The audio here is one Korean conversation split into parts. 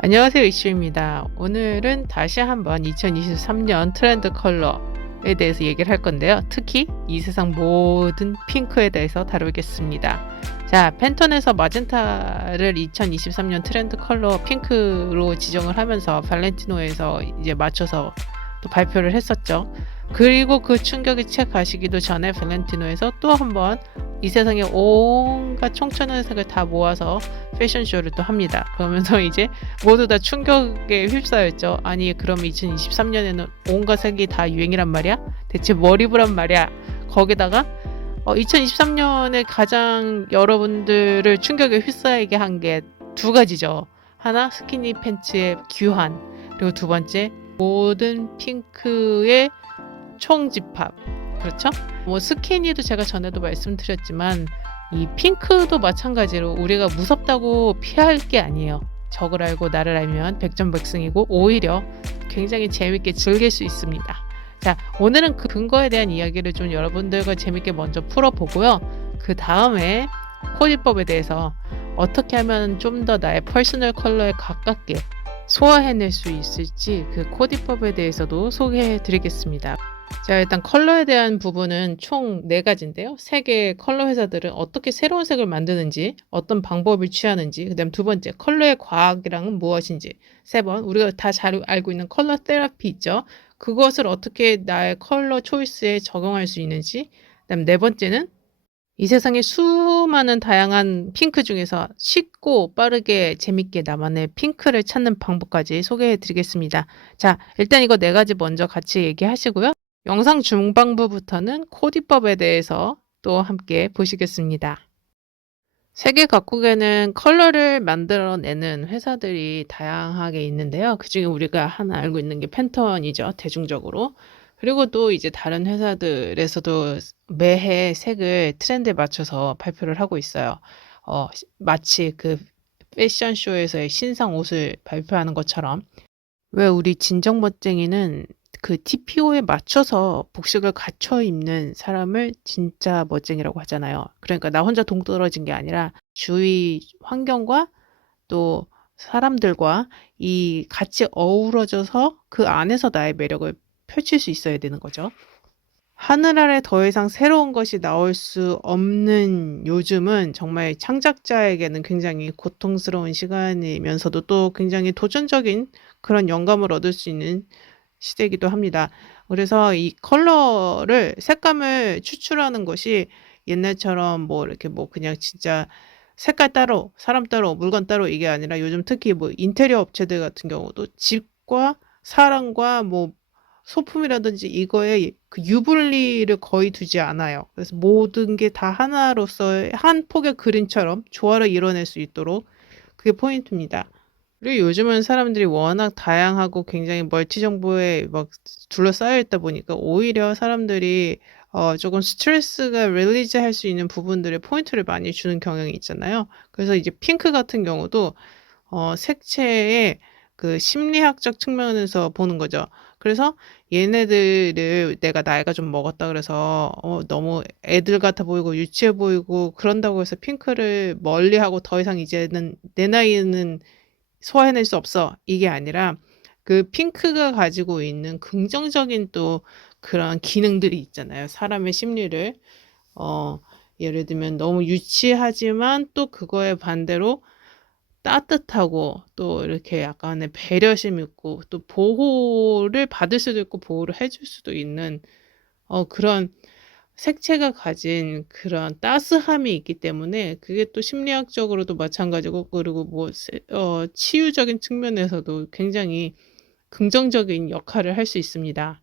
안녕하세요, 이슈입니다. 오늘은 다시 한번 2023년 트렌드 컬러에 대해서 얘기를 할 건데요. 특히 이 세상 모든 핑크에 대해서 다루겠습니다. 자, 팬톤에서 마젠타를 2023년 트렌드 컬러 핑크로 지정을 하면서 발렌티노에서 이제 맞춰서 또 발표를 했었죠. 그리고 그 충격이 채 가시기도 전에 발렌티노에서 또 한번 이 세상의 온갖 청천연색을 다 모아서 패션쇼를 또 합니다. 그러면서 이제 모두 다 충격에 휩싸였죠. 아니, 그러면 2023년에는 온갖 색이 다 유행이란 말이야? 대체 뭘 입으란 말이야? 거기다가 2023년에 가장 여러분들을 충격에 휩싸이게 한 게 두 가지죠. 하나, 스키니 팬츠의 귀환. 그리고 두 번째, 모든 핑크의 총집합. 그렇죠? 뭐 스키니도 제가 전에도 말씀드렸지만 이 핑크도 마찬가지로 우리가 무섭다고 피할 게 아니에요. 적을 알고 나를 알면 백전백승이고 오히려 굉장히 재밌게 즐길 수 있습니다. 자, 오늘은 그 근거에 대한 이야기를 좀 여러분들과 재밌게 먼저 풀어보고요. 그 다음에 코디법에 대해서 어떻게 하면 좀 더 나의 퍼스널 컬러에 가깝게 소화해낼 수 있을지 그 코디법에 대해서도 소개해 드리겠습니다. 자, 일단 컬러에 대한 부분은 총 4가지인데요. 3개의 컬러 회사들은 어떻게 새로운 색을 만드는지, 어떤 방법을 취하는지, 그 다음 두 번째, 컬러의 과학이란 무엇인지, 세 번, 우리가 다 잘 알고 있는 컬러 테라피 있죠. 그것을 어떻게 나의 컬러 초이스에 적용할 수 있는지, 그 다음 네 번째는 이 세상에 수많은 다양한 핑크 중에서 쉽고 빠르게 재밌게 나만의 핑크를 찾는 방법까지 소개해 드리겠습니다. 자, 일단 이거 4가지 먼저 같이 얘기하시고요. 영상 중반부부터는 코디법에 대해서 또 함께 보시겠습니다. 세계 각국에는 컬러를 만들어내는 회사들이 다양하게 있는데요. 그중에 우리가 하나 알고 있는 게 팬톤이죠, 대중적으로. 그리고 또 이제 다른 회사들에서도 매해 색을 트렌드에 맞춰서 발표를 하고 있어요. 마치 그 패션쇼에서의 신상 옷을 발표하는 것처럼. 왜 우리 진정 멋쟁이는 그 TPO에 맞춰서 복식을 갖춰 입는 사람을 진짜 멋쟁이라고 하잖아요. 그러니까 나 혼자 동떨어진 게 아니라 주위 환경과 또 사람들과 이 같이 어우러져서 그 안에서 나의 매력을 펼칠 수 있어야 되는 거죠. 하늘 아래 더 이상 새로운 것이 나올 수 없는 요즘은 정말 창작자에게는 굉장히 고통스러운 시간이면서도 또 굉장히 도전적인 그런 영감을 얻을 수 있는 시대이기도 합니다. 그래서 이 컬러를, 색감을 추출하는 것이 옛날처럼 뭐 이렇게 뭐 그냥 진짜 색깔 따로, 사람 따로, 물건 따로 이게 아니라 요즘 특히 뭐 인테리어 업체들 같은 경우도 집과 사람과 뭐 소품이라든지 이거에 그 유분리를 거의 두지 않아요. 그래서 모든 게 다 하나로서의 한 폭의 그림처럼 조화를 이뤄낼 수 있도록 그게 포인트입니다. 그리고 요즘은 사람들이 워낙 다양하고 굉장히 멀티 정보에 막 둘러싸여 있다 보니까 오히려 사람들이 조금 스트레스가 릴리즈 할 수 있는 부분들에 포인트를 많이 주는 경향이 있잖아요. 그래서 이제 핑크 같은 경우도 색채의 그 심리학적 측면에서 보는 거죠. 그래서 얘네들을 내가 나이가 좀 먹었다 그래서 너무 애들 같아 보이고 유치해 보이고 그런다고 해서 핑크를 멀리하고 더 이상 이제는 내 나이는 소화해낼 수 없어. 이게 아니라 그 핑크가 가지고 있는 긍정적인 또 그런 기능들이 있잖아요. 사람의 심리를 어, 예를 들면 너무 유치하지만 또 그거에 반대로 따뜻하고 또 이렇게 약간의 배려심 있고 또 보호를 받을 수도 있고 보호를 해줄 수도 있는 그런 색채가 가진 그런 따스함이 있기 때문에 그게 또 심리학적으로도 마찬가지고 그리고 뭐 치유적인 측면에서도 굉장히 긍정적인 역할을 할 수 있습니다.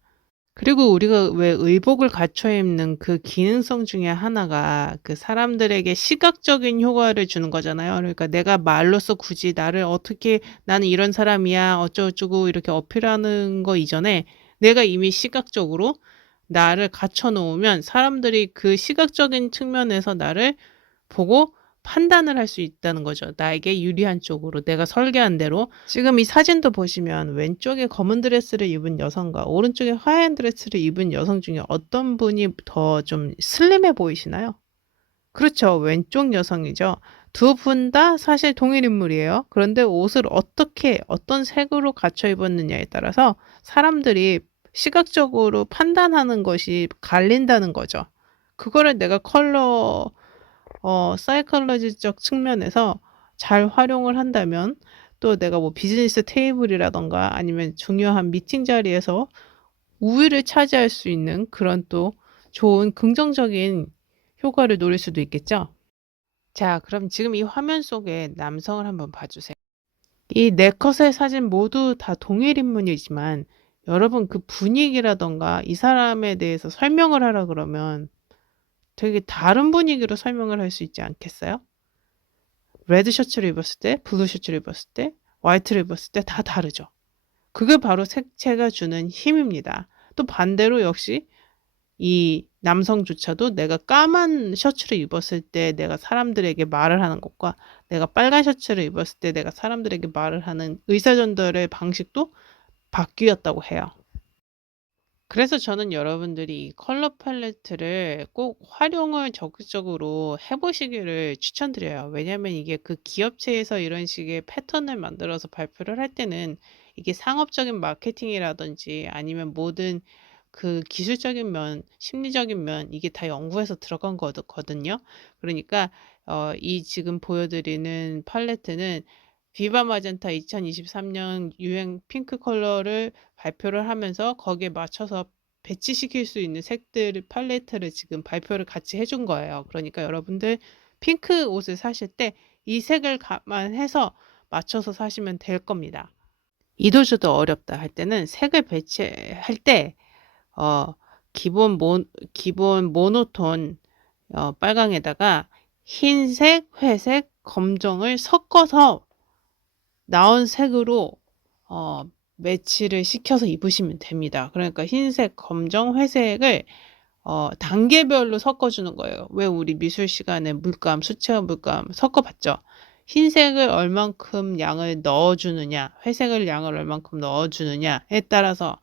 그리고 우리가 왜 의복을 갖춰 입는 그 기능성 중에 하나가 그 사람들에게 시각적인 효과를 주는 거잖아요. 그러니까 내가 말로써 굳이 나를 어떻게 나는 이런 사람이야 어쩌고저쩌고 이렇게 어필하는 거 이전에 내가 이미 시각적으로 나를 갖춰 놓으면 사람들이 그 시각적인 측면에서 나를 보고 판단을 할 수 있다는 거죠. 나에게 유리한 쪽으로 내가 설계한 대로. 지금 이 사진도 보시면 왼쪽에 검은 드레스를 입은 여성과 오른쪽에 하얀 드레스를 입은 여성 중에 어떤 분이 더 좀 슬림해 보이시나요? 그렇죠. 왼쪽 여성이죠. 두 분 다 사실 동일 인물이에요. 그런데 옷을 어떻게, 어떤 색으로 갖춰 입었느냐에 따라서 사람들이 시각적으로 판단하는 것이 갈린다는 거죠. 그거를 내가 사이컬러지적 측면에서 잘 활용을 한다면 또 내가 뭐 비즈니스 테이블이라던가 아니면 중요한 미팅 자리에서 우위를 차지할 수 있는 그런 또 좋은 긍정적인 효과를 노릴 수도 있겠죠. 자, 그럼 지금 이 화면 속에 남성을 한번 봐주세요. 이 네 컷의 사진 모두 다 동일 인물이지만 여러분 그 분위기라던가 이 사람에 대해서 설명을 하라 그러면 되게 다른 분위기로 설명을 할 수 있지 않겠어요? 레드 셔츠를 입었을 때, 블루 셔츠를 입었을 때, 화이트를 입었을 때 다 다르죠. 그게 바로 색채가 주는 힘입니다. 또 반대로 역시 이 남성조차도 내가 까만 셔츠를 입었을 때 내가 사람들에게 말을 하는 것과 내가 빨간 셔츠를 입었을 때 내가 사람들에게 말을 하는 의사전달의 방식도 바뀌었다고 해요. 그래서 저는 여러분들이 이 컬러 팔레트를 꼭 활용을 적극적으로 해보시기를 추천드려요. 왜냐면 이게 그 기업체에서 이런 식의 패턴을 만들어서 발표를 할 때는 이게 상업적인 마케팅이라든지 아니면 모든 그 기술적인 면, 심리적인 면, 이게 다 연구해서 들어간 거거든요. 그러니까 이 지금 보여드리는 팔레트는 비바 마젠타 2023년 유행 핑크 컬러를 발표를 하면서 거기에 맞춰서 배치시킬 수 있는 색들 팔레트를 지금 발표를 같이 해준 거예요. 그러니까 여러분들 핑크 옷을 사실 때 이 색을 감안해서 맞춰서 사시면 될 겁니다. 이도저도 어렵다 할 때는 색을 배치할 때 기본 모노톤 빨강에다가 흰색, 회색, 검정을 섞어서 나온 색으로 매치를 시켜서 입으시면 됩니다. 그러니까 흰색, 검정, 회색을 단계별로 섞어주는 거예요. 왜 우리 미술 시간에 물감, 수채화 물감 섞어봤죠? 흰색을 얼만큼 양을 넣어주느냐, 회색을 양을 얼만큼 넣어주느냐에 따라서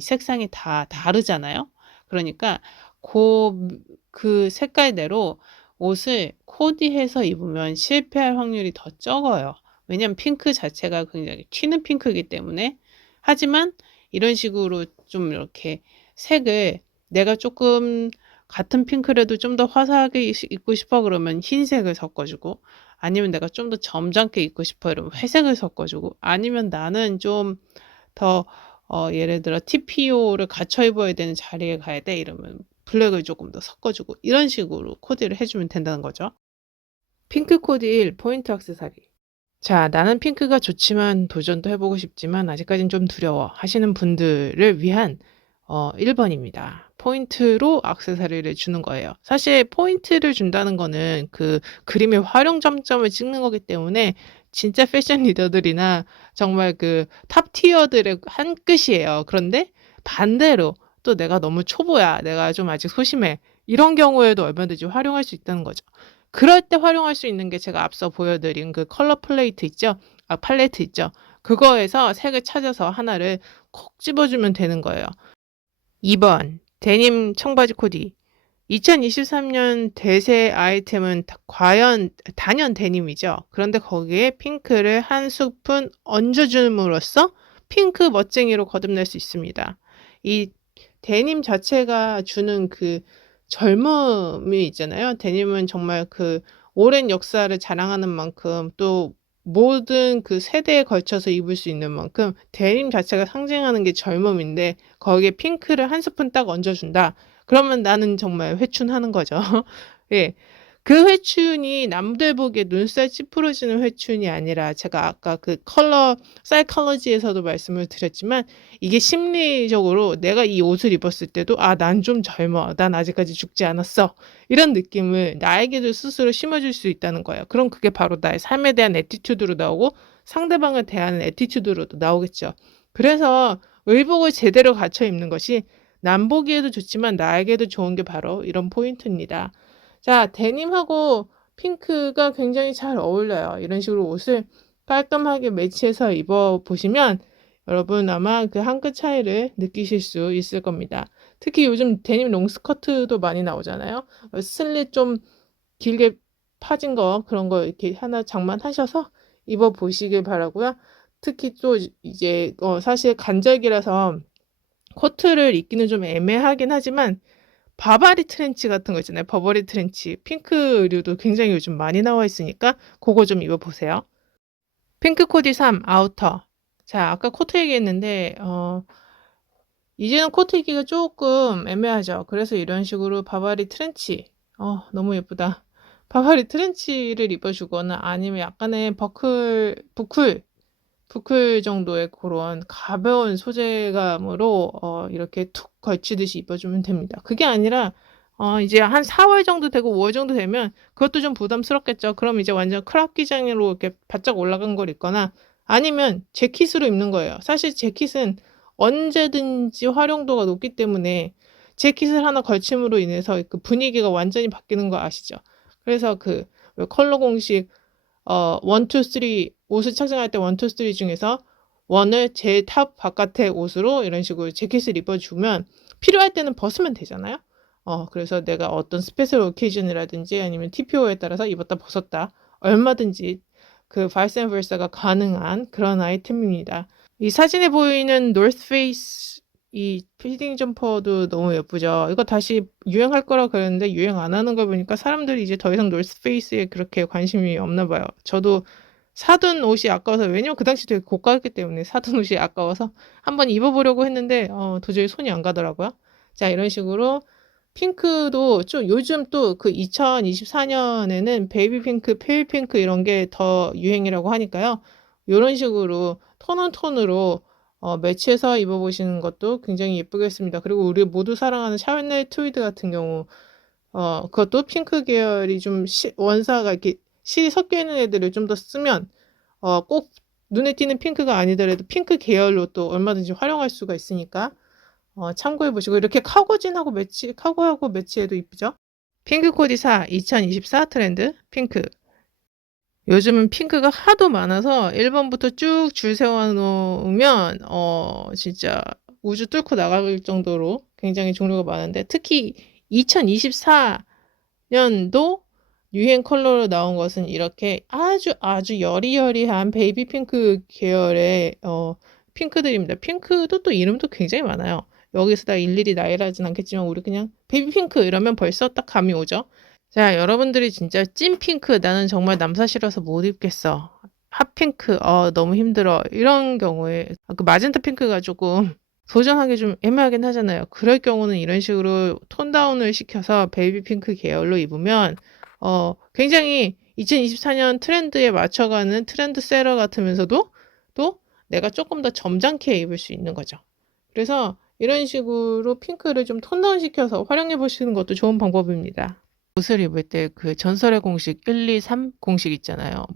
색상이 다 다르잖아요. 그러니까 그 색깔대로 옷을 코디해서 입으면 실패할 확률이 더 적어요. 왜냐면 핑크 자체가 굉장히 튀는 핑크이기 때문에. 하지만 이런 식으로 좀 이렇게 색을 내가 조금 같은 핑크라도 좀 더 화사하게 입고 싶어 그러면 흰색을 섞어주고, 아니면 내가 좀 더 점잖게 입고 싶어 이러면 회색을 섞어주고, 아니면 나는 좀 더 예를 들어 TPO를 갖춰 입어야 되는 자리에 가야 돼 이러면 블랙을 조금 더 섞어주고, 이런 식으로 코디를 해주면 된다는 거죠. 핑크 코디 1 포인트 액세서리. 자, 나는 핑크가 좋지만 도전도 해보고 싶지만 아직까진 좀 두려워 하시는 분들을 위한 1번입니다. 포인트로 액세서리를 주는 거예요. 사실 포인트를 준다는 거는 그 그림의 활용 점점을 찍는 거기 때문에 진짜 패션 리더들이나 정말 그 탑 티어들의 한 끝이에요. 그런데 반대로 또 내가 너무 초보야, 내가 좀 아직 소심해, 이런 경우에도 얼마든지 활용할 수 있다는 거죠. 그럴 때 활용할 수 있는 게 제가 앞서 보여드린 그 컬러 플레이트 있죠? 팔레트 있죠? 그거에서 색을 찾아서 하나를 콕 집어주면 되는 거예요. 2번, 데님 청바지 코디. 2023년 대세 아이템은 단연 데님이죠. 그런데 거기에 핑크를 한 스푼 얹어줌으로써 핑크 멋쟁이로 거듭날 수 있습니다. 이 데님 자체가 주는 그 젊음이 있잖아요. 데님은 정말 그 오랜 역사를 자랑하는 만큼 또 모든 그 세대에 걸쳐서 입을 수 있는 만큼 데님 자체가 상징하는 게 젊음인데 거기에 핑크를 한 스푼 딱 얹어준다. 그러면 나는 정말 회춘하는 거죠. 예. 그 회춘이 남들 보기에 눈살 찌푸러지는 회춘이 아니라 제가 아까 그 컬러 사이컬러지에서도 말씀을 드렸지만 이게 심리적으로 내가 이 옷을 입었을 때도 난 좀 젊어. 난 아직까지 죽지 않았어. 이런 느낌을 나에게도 스스로 심어줄 수 있다는 거예요. 그럼 그게 바로 나의 삶에 대한 애티튜드로 나오고 상대방을 대하는 애티튜드로도 나오겠죠. 그래서 의복을 제대로 갖춰 입는 것이 남 보기에도 좋지만 나에게도 좋은 게 바로 이런 포인트입니다. 자, 데님하고 핑크가 굉장히 잘 어울려요. 이런 식으로 옷을 깔끔하게 매치해서 입어보시면 여러분 아마 그 한 끗 차이를 느끼실 수 있을 겁니다. 특히 요즘 데님 롱스커트도 많이 나오잖아요. 슬릿 좀 길게 파진 거 그런 거 이렇게 하나 장만하셔서 입어보시길 바라고요. 특히 또 이제 사실 간절기라서 코트를 입기는 좀 애매하긴 하지만 바바리 트렌치 같은 거 있잖아요. 버버리 트렌치, 핑크 의류도 굉장히 요즘 많이 나와 있으니까 그거 좀 입어보세요. 핑크 코디 3 아우터. 자, 아까 코트 얘기했는데 이제는 코트 입기가 조금 애매하죠. 그래서 이런 식으로 바바리 트렌치. 너무 예쁘다. 바바리 트렌치를 입어주거나 아니면 약간의 부클 정도의 그런 가벼운 소재감으로 이렇게 툭 걸치듯이 입어주면 됩니다. 그게 아니라 이제 한 4월 정도 되고 5월 정도 되면 그것도 좀 부담스럽겠죠. 그럼 이제 완전 크롭 기장으로 이렇게 바짝 올라간 걸 입거나 아니면 재킷으로 입는 거예요. 사실 재킷은 언제든지 활용도가 높기 때문에 재킷을 하나 걸침으로 인해서 그 분위기가 완전히 바뀌는 거 아시죠? 그래서 그 컬러 공식 1, 2, 3 옷을 착장할 때 1, 2, 3 중에서 1을 제일 탑 바깥의 옷으로 이런 식으로 재킷을 입어주면 필요할 때는 벗으면 되잖아요. 그래서 내가 어떤 스페셜 오케이전이라든지 아니면 TPO에 따라서 입었다 벗었다 얼마든지 그 바이스 앤 버사가 가능한 그런 아이템입니다. 이 사진에 보이는 노스페이스 이 피딩 점퍼도 너무 예쁘죠. 이거 다시 유행할 거라 그랬는데 유행 안 하는 거 보니까 사람들이 이제 더 이상 노스페이스에 그렇게 관심이 없나 봐요. 저도 사둔 옷이 아까워서 왜냐면 그 당시 되게 고가였기 때문에 사둔 옷이 아까워서 한번 입어보려고 했는데 도저히 손이 안 가더라고요. 자, 이런 식으로 핑크도 좀 요즘 또 그 2024년에는 베이비 핑크, 페일 핑크 이런 게 더 유행이라고 하니까요. 이런 식으로 톤온톤으로 매치해서 입어보시는 것도 굉장히 예쁘겠습니다. 그리고 우리 모두 사랑하는 샤넬 트위드 같은 경우 그것도 핑크 계열이 좀 원사가 이렇게 실이 섞여 있는 애들을 좀 더 쓰면 꼭 눈에 띄는 핑크가 아니더라도 핑크 계열로 또 얼마든지 활용할 수가 있으니까 참고해 보시고 이렇게 카고하고 매치해도 이쁘죠? 핑크 코디사 2024 트렌드 핑크. 요즘은 핑크가 하도 많아서 1번부터 쭉 줄 세워 놓으면 진짜 우주 뚫고 나갈 정도로 굉장히 종류가 많은데 특히 2024년도 유행 컬러로 나온 것은 이렇게 아주 여리여리한 베이비 핑크 계열의 핑크들입니다. 핑크도 또 이름도 굉장히 많아요. 여기서 다 일일이 나열하진 않겠지만 우리 그냥 베이비 핑크 이러면 벌써 딱 감이 오죠. 자, 여러분들이 진짜 찐 핑크 나는 정말 남사 싫어서 못 입겠어. 핫핑크 너무 힘들어. 이런 경우에 그 마젠타 핑크가 조금 도전하기 좀 애매하긴 하잖아요. 그럴 경우는 이런 식으로 톤 다운을 시켜서 베이비 핑크 계열로 입으면 굉장히 2024년 트렌드에 맞춰가는 트렌드 세러 같으면서도 또 내가 조금 더 점잖게 입을 수 있는 거죠. 그래서 이런 식으로 핑크를 좀 톤 다운 시켜서 활용해 보시는 것도 좋은 방법입니다. 옷을 입을 때 그 전설의 공식 1, 2, 3 공식 있잖아요.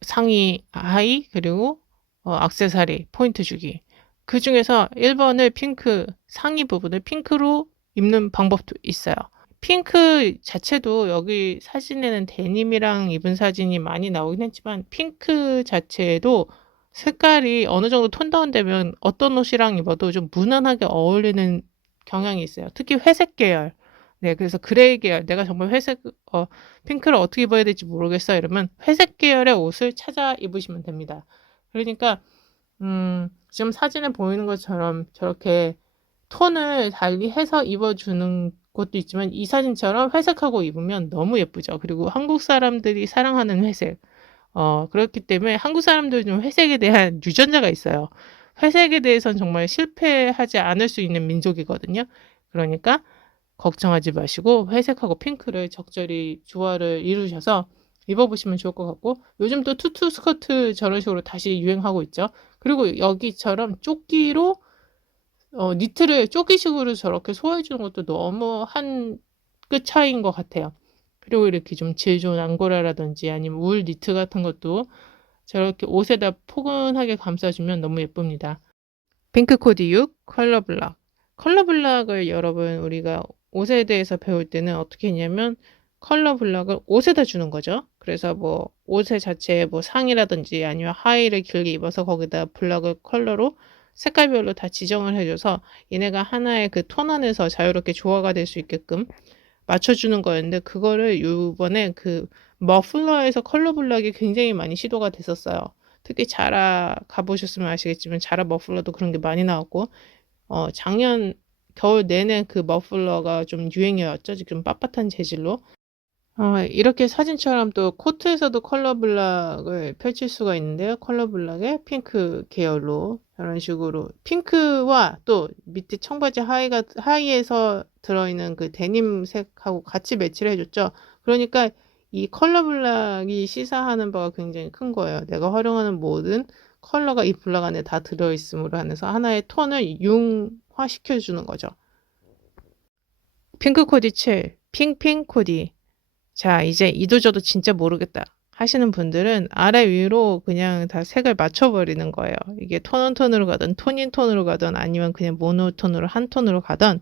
상의, 하의, 그리고 액세서리, 포인트 주기. 그 중에서 1번을 핑크, 상의 부분을 핑크로 입는 방법도 있어요. 핑크 자체도 여기 사진에는 데님이랑 입은 사진이 많이 나오긴 했지만 핑크 자체도 색깔이 어느 정도 톤 다운되면 어떤 옷이랑 입어도 좀 무난하게 어울리는 경향이 있어요. 특히 회색 계열. 네, 그래서 그레이 계열. 내가 정말 핑크를 어떻게 입어야 될지 모르겠어. 이러면 회색 계열의 옷을 찾아 입으시면 됩니다. 그러니까, 지금 사진에 보이는 것처럼 저렇게 톤을 달리해서 입어주는 것도 있지만 이 사진처럼 회색하고 입으면 너무 예쁘죠. 그리고 한국 사람들이 사랑하는 회색. 그렇기 때문에 한국 사람들은 좀 회색에 대한 유전자가 있어요. 회색에 대해서는 정말 실패하지 않을 수 있는 민족이거든요. 그러니까 걱정하지 마시고 회색하고 핑크를 적절히 조화를 이루셔서 입어보시면 좋을 것 같고 요즘 또 투투 스커트 저런 식으로 다시 유행하고 있죠. 그리고 여기처럼 조끼로 니트를 조끼식으로 저렇게 소화해주는 것도 너무 한 끗 차이인 것 같아요. 그리고 이렇게 좀 질 좋은 앙고라라든지 아니면 울 니트 같은 것도 저렇게 옷에다 포근하게 감싸주면 너무 예쁩니다. 핑크 코디 6 컬러 블락. 컬러 블락을 여러분 우리가 옷에 대해서 배울 때는 어떻게 했냐면 컬러 블락을 옷에다 주는 거죠. 그래서 뭐 옷의 자체에 뭐 상이라든지 아니면 하의를 길게 입어서 거기다 블락을 컬러로 색깔별로 다 지정을 해줘서 얘네가 하나의 그 톤 안에서 자유롭게 조화가 될 수 있게끔 맞춰주는 거였는데 그거를 요번에 그 머플러에서 컬러 블락이 굉장히 많이 시도가 됐었어요. 특히 자라 가보셨으면 아시겠지만 자라 머플러도 그런 게 많이 나왔고 작년 겨울 내내 그 머플러가 좀 유행이었죠. 지금 빳빳한 재질로. 이렇게 사진처럼 또 코트에서도 컬러 블락을 펼칠 수가 있는데요. 컬러 블락에 핑크 계열로 이런 식으로 핑크와 또 밑에 청바지 하의에서 들어있는 그 데님 색하고 같이 매치를 해줬죠. 그러니까 이 컬러 블락이 시사하는 바가 굉장히 큰 거예요. 내가 활용하는 모든 컬러가 이 블락 안에 다 들어있음으로 하면서 하나의 톤을 융화시켜주는 거죠. 핑크 코디 7, 핑핑 코디. 자, 이제 이도저도 진짜 모르겠다 하시는 분들은 아래 위로 그냥 다 색을 맞춰버리는 거예요. 이게 톤온톤으로 가든 톤인 톤으로 가든 아니면 그냥 모노톤으로 한 톤으로 가든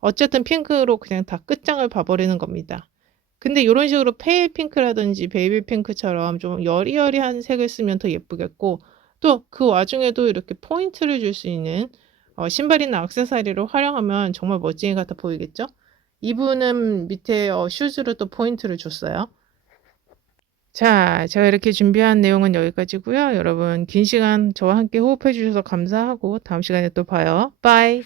어쨌든 핑크로 그냥 다 끝장을 봐버리는 겁니다. 근데 이런 식으로 페일 핑크라든지 베이비 핑크처럼 좀 여리여리한 색을 쓰면 더 예쁘겠고 또 그 와중에도 이렇게 포인트를 줄 수 있는 신발이나 액세서리를 활용하면 정말 멋쟁이 같아 보이겠죠? 이분은 밑에 슈즈로 또 포인트를 줬어요. 자, 제가 이렇게 준비한 내용은 여기까지고요. 여러분 긴 시간 저와 함께 호흡해 주셔서 감사하고 다음 시간에 또 봐요. 빠이.